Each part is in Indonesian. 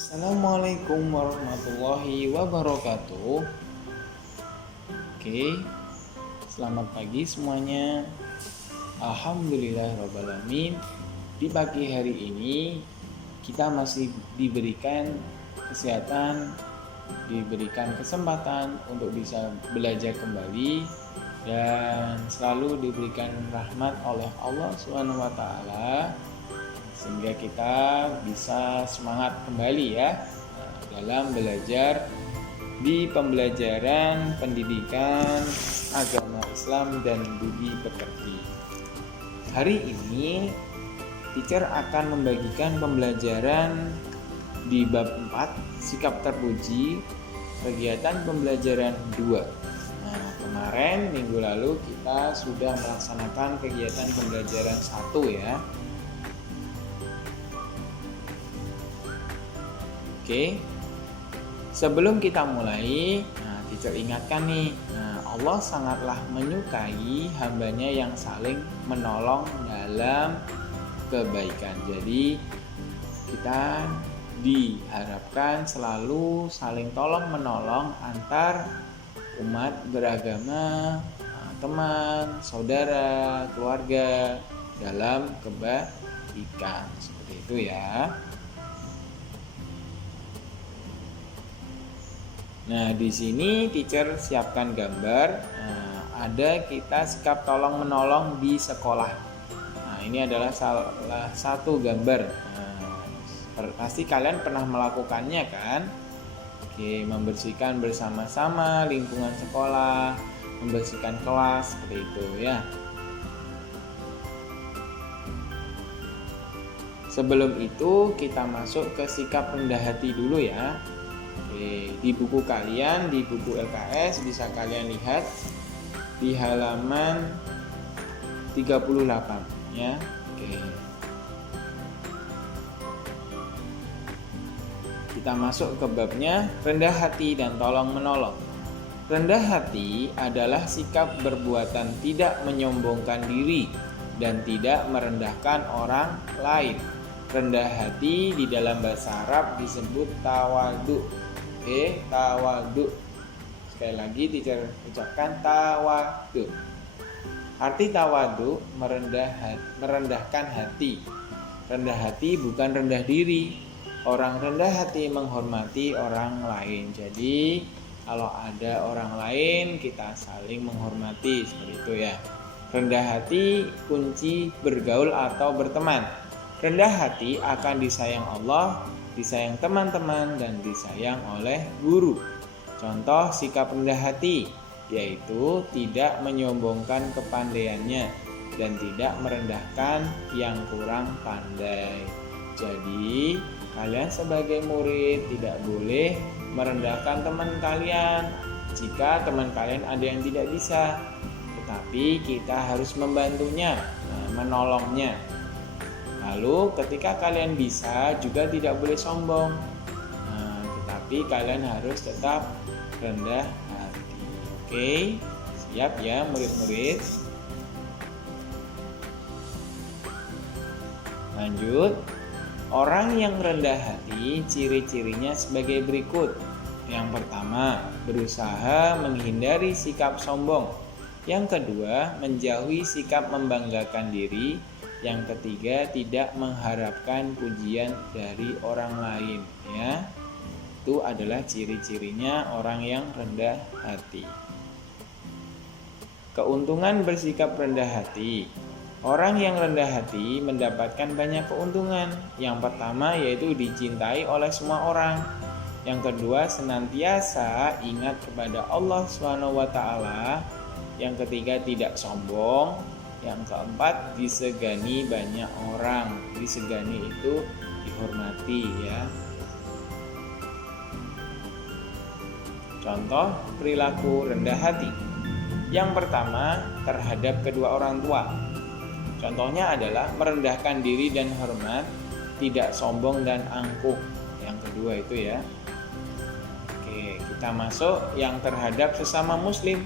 Assalamualaikum warahmatullahi wabarakatuh. Oke, selamat pagi semuanya. Alhamdulillahirobbilalamin. Di pagi hari ini kita masih diberikan kesehatan, diberikan kesempatan untuk bisa belajar kembali dan selalu diberikan rahmat oleh Allah SWT, sehingga kita bisa semangat kembali ya dalam belajar di pembelajaran pendidikan agama Islam dan budi pekerti. Hari ini teacher akan membagikan pembelajaran di bab 4 sikap terpuji, kegiatan pembelajaran 2. Nah, kemarin minggu lalu kita sudah melaksanakan kegiatan pembelajaran 1 ya. Oke, sebelum kita mulai, teacher ingatkan nih, Allah sangatlah menyukai hambanya yang saling menolong dalam kebaikan. Jadi kita diharapkan selalu saling tolong menolong antar umat beragama, teman, saudara, keluarga dalam kebaikan. Seperti itu ya. Nah, di sini teacher siapkan gambar. Ada kita sikap tolong menolong di sekolah. Nah, ini adalah salah satu gambar. Pasti kalian pernah melakukannya kan? Oke, membersihkan bersama-sama lingkungan sekolah, membersihkan kelas seperti itu ya. Sebelum itu kita masuk ke sikap rendah hati dulu ya. Oke, di buku kalian, di buku LKS bisa kalian lihat di halaman 38 ya. Oke. Kita masuk ke babnya rendah hati dan tolong menolong. Rendah hati adalah sikap berbuatan tidak menyombongkan diri dan tidak merendahkan orang lain. Rendah hati di dalam bahasa Arab disebut tawadu. Oke, tawadu. Sekali lagi teacher ucapkan tawadu. Arti tawadu merendahkan hati. Rendah hati bukan rendah diri. Orang rendah hati menghormati orang lain. Jadi kalau ada orang lain kita saling menghormati, seperti itu ya. Rendah hati kunci bergaul atau berteman. Rendah hati akan disayang Allah, disayang teman-teman, dan disayang oleh guru. Contoh sikap rendah hati yaitu tidak menyombongkan kepandaiannya dan tidak merendahkan yang kurang pandai. Jadi kalian sebagai murid tidak boleh merendahkan teman kalian jika teman kalian ada yang tidak bisa, tetapi kita harus membantunya, menolongnya. Lalu ketika kalian bisa juga tidak boleh sombong, tetapi kalian harus tetap rendah hati. Oke, siap ya murid-murid? Lanjut. Orang yang rendah hati ciri-cirinya sebagai berikut. Yang pertama, berusaha menghindari sikap sombong. Yang kedua, menjauhi sikap membanggakan diri. Yang ketiga, tidak mengharapkan pujian dari orang lain ya. Itu adalah ciri-cirinya orang yang rendah hati. Keuntungan bersikap rendah hati. Orang yang rendah hati mendapatkan banyak keuntungan. Yang pertama yaitu dicintai oleh semua orang. Yang kedua, senantiasa ingat kepada Allah SWT. Yang ketiga, tidak sombong. Yang keempat, disegani banyak orang. Disegani itu dihormati ya. Contoh perilaku rendah hati. Yang pertama, terhadap kedua orang tua. Contohnya adalah merendahkan diri dan hormat, tidak sombong dan angkuh. Yang kedua itu ya. Oke, kita masuk yang terhadap sesama muslim.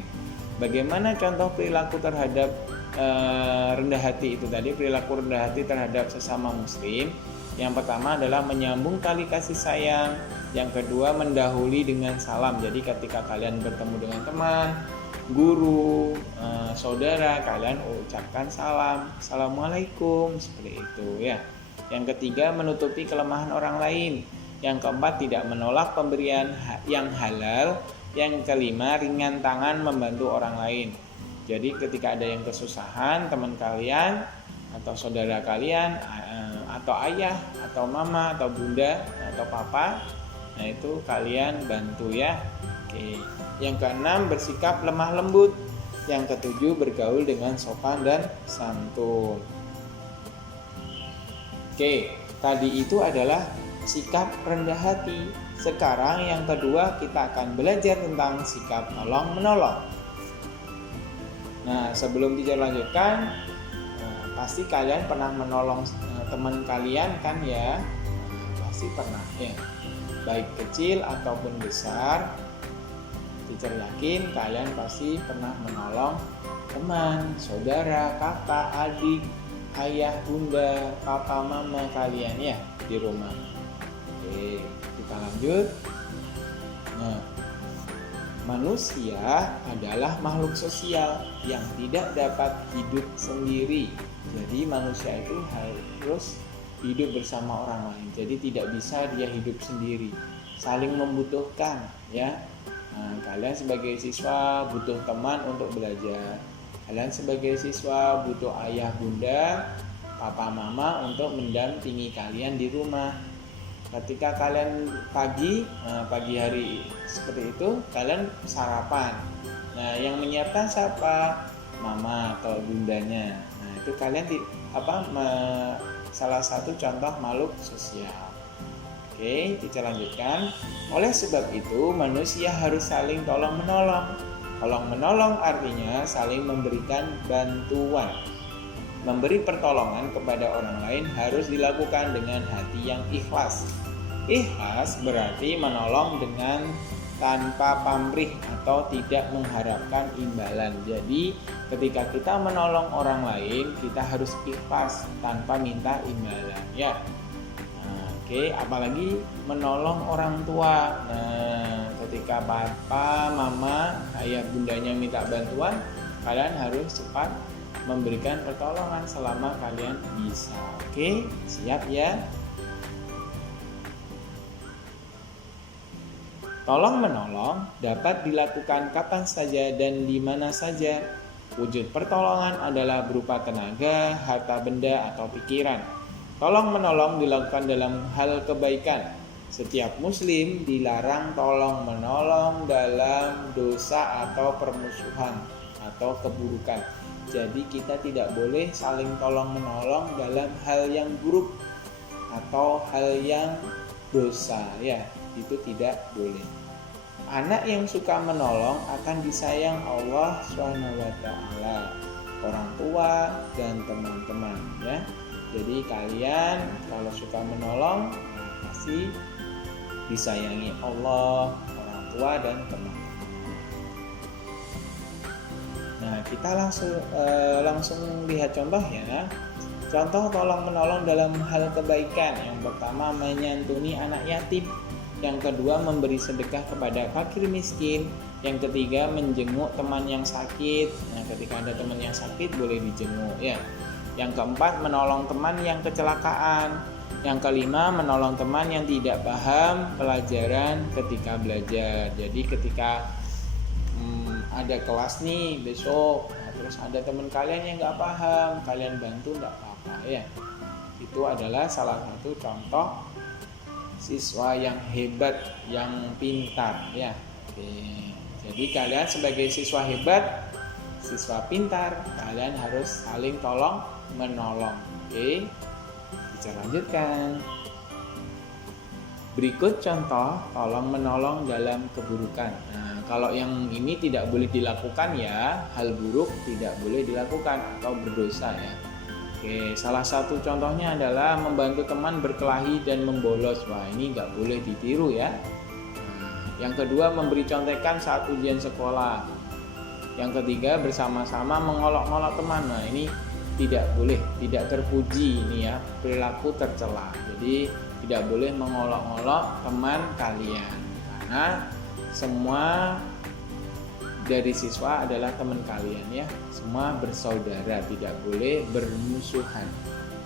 Bagaimana contoh perilaku terhadap rendah hati itu tadi? Perilaku rendah hati terhadap sesama muslim Yang pertama adalah menyambung tali kasih sayang. Yang kedua mendahului dengan salam. Jadi ketika kalian bertemu dengan teman, guru, saudara, kalian ucapkan salam, assalamualaikum, seperti itu ya. Yang ketiga menutupi kelemahan orang lain. Yang keempat tidak menolak pemberian yang halal. Yang kelima ringan tangan membantu orang lain. Jadi ketika ada yang kesusahan, teman kalian atau saudara kalian atau ayah atau mama atau bunda atau papa, nah itu kalian bantu ya. Oke. Yang keenam bersikap lemah lembut. Yang ketujuh bergaul dengan sopan dan santun. Oke, tadi itu adalah sikap rendah hati. Sekarang yang kedua kita akan belajar tentang sikap tolong menolong. Nah, sebelum teacher lanjutkan, pasti kalian pernah menolong teman kalian kan ya? Pasti pernah ya. Baik kecil ataupun besar, teacher yakin kalian pasti pernah menolong teman, saudara, kakak, adik, ayah, bunda, papa, mama kalian ya di rumah. Oke, kita lanjut. Nah, manusia adalah makhluk sosial yang tidak dapat hidup sendiri. Jadi manusia itu harus hidup bersama orang lain. Jadi tidak bisa dia hidup sendiri. Saling membutuhkan ya. Nah, kalian sebagai siswa butuh teman untuk belajar. Kalian sebagai siswa butuh ayah bunda, papa mama untuk mendampingi kalian di rumah. Ketika kalian pagi hari seperti itu, kalian sarapan. Nah, yang menyiapkan siapa? Mama atau bundanya. Nah, itu kalian salah satu contoh makhluk sosial. Oke, kita lanjutkan. Oleh sebab itu, manusia harus saling tolong menolong. Tolong menolong artinya saling memberikan bantuan. Memberi pertolongan kepada orang lain harus dilakukan dengan hati yang ikhlas. Ikhlas berarti menolong dengan tanpa pamrih atau tidak mengharapkan imbalan. Jadi ketika kita menolong orang lain, kita harus ikhlas tanpa minta imbalan ya. Oke, apalagi menolong orang tua. Nah, ketika papa, mama, ayah bundanya minta bantuan, kalian harus cepat memberikan pertolongan selama kalian bisa. Oke, siap ya? Tolong menolong dapat dilakukan kapan saja dan di mana saja. Wujud pertolongan adalah berupa tenaga, harta benda, atau pikiran. Tolong menolong dilakukan dalam hal kebaikan. Setiap muslim dilarang tolong menolong dalam dosa atau permusuhan atau keburukan. Jadi kita tidak boleh saling tolong menolong dalam hal yang buruk atau hal yang dosa ya. Itu tidak boleh. Anak yang suka menolong akan disayang Allah SWT, orang tua dan teman-teman ya. Jadi kalian kalau suka menolong pasti disayangi Allah, orang tua dan teman-teman. Nah, kita langsung lihat contoh ya. Contoh tolong menolong dalam hal kebaikan. Yang pertama menyantuni anak yatim. Yang kedua memberi sedekah kepada fakir miskin. Yang ketiga menjenguk teman yang sakit. Nah, ketika ada teman yang sakit boleh dijenguk ya. Yang keempat menolong teman yang kecelakaan. Yang kelima menolong teman yang tidak paham pelajaran ketika belajar. Jadi ketika ada kelas nih besok, nah, terus ada teman kalian yang nggak paham, kalian bantu nggak apa-apa ya. Itu adalah salah satu contoh siswa yang hebat, yang pintar ya. Oke. Jadi kalian sebagai siswa hebat, siswa pintar, kalian harus saling tolong menolong. Oke. Kita lanjutkan. Berikut contoh tolong menolong dalam keburukan. Nah, kalau yang ini tidak boleh dilakukan ya, hal buruk tidak boleh dilakukan atau berdosa ya. Oke, salah satu contohnya adalah membantu teman berkelahi dan membolos. Wah, ini nggak boleh ditiru ya. Nah, yang kedua memberi contekan saat ujian sekolah. Yang ketiga bersama-sama mengolok-olok teman. Nah, ini tidak boleh, tidak terpuji ini ya, perilaku tercela. Jadi tidak boleh mengolok-olok teman kalian, karena semua dari siswa adalah teman kalian ya, semua bersaudara, tidak boleh bermusuhan.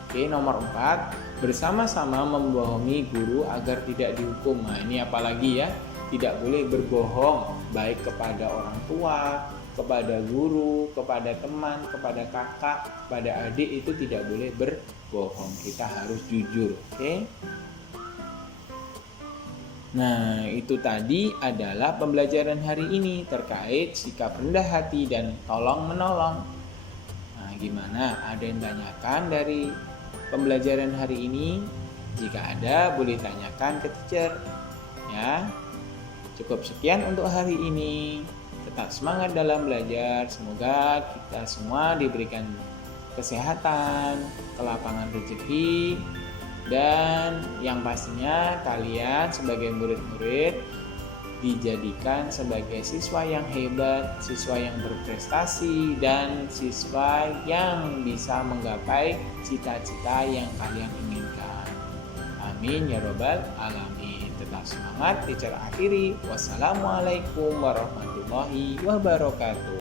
Oke, nomor 4, bersama-sama membohongi guru agar tidak dihukum. Nah, ini apalagi ya, tidak boleh berbohong baik kepada orang tua, kepada guru, kepada teman, kepada kakak, kepada adik, itu tidak boleh berbohong. Kita harus jujur, oke? Nah, itu tadi adalah pembelajaran hari ini terkait sikap rendah hati dan tolong menolong. Nah, gimana? Ada yang tanyakan dari pembelajaran hari ini? Jika ada, boleh tanyakan ke teacher. Ya, cukup sekian untuk hari ini. Tetap semangat dalam belajar. Semoga kita semua diberikan kesehatan, kelapangan rezeki, dan yang pastinya kalian sebagai murid-murid dijadikan sebagai siswa yang hebat, siswa yang berprestasi, dan siswa yang bisa menggapai cita-cita yang kalian inginkan. Amin ya robbal alamin. Tetap semangat, teacher akhiri. Wassalamualaikum warahmatullahi wabarakatuh.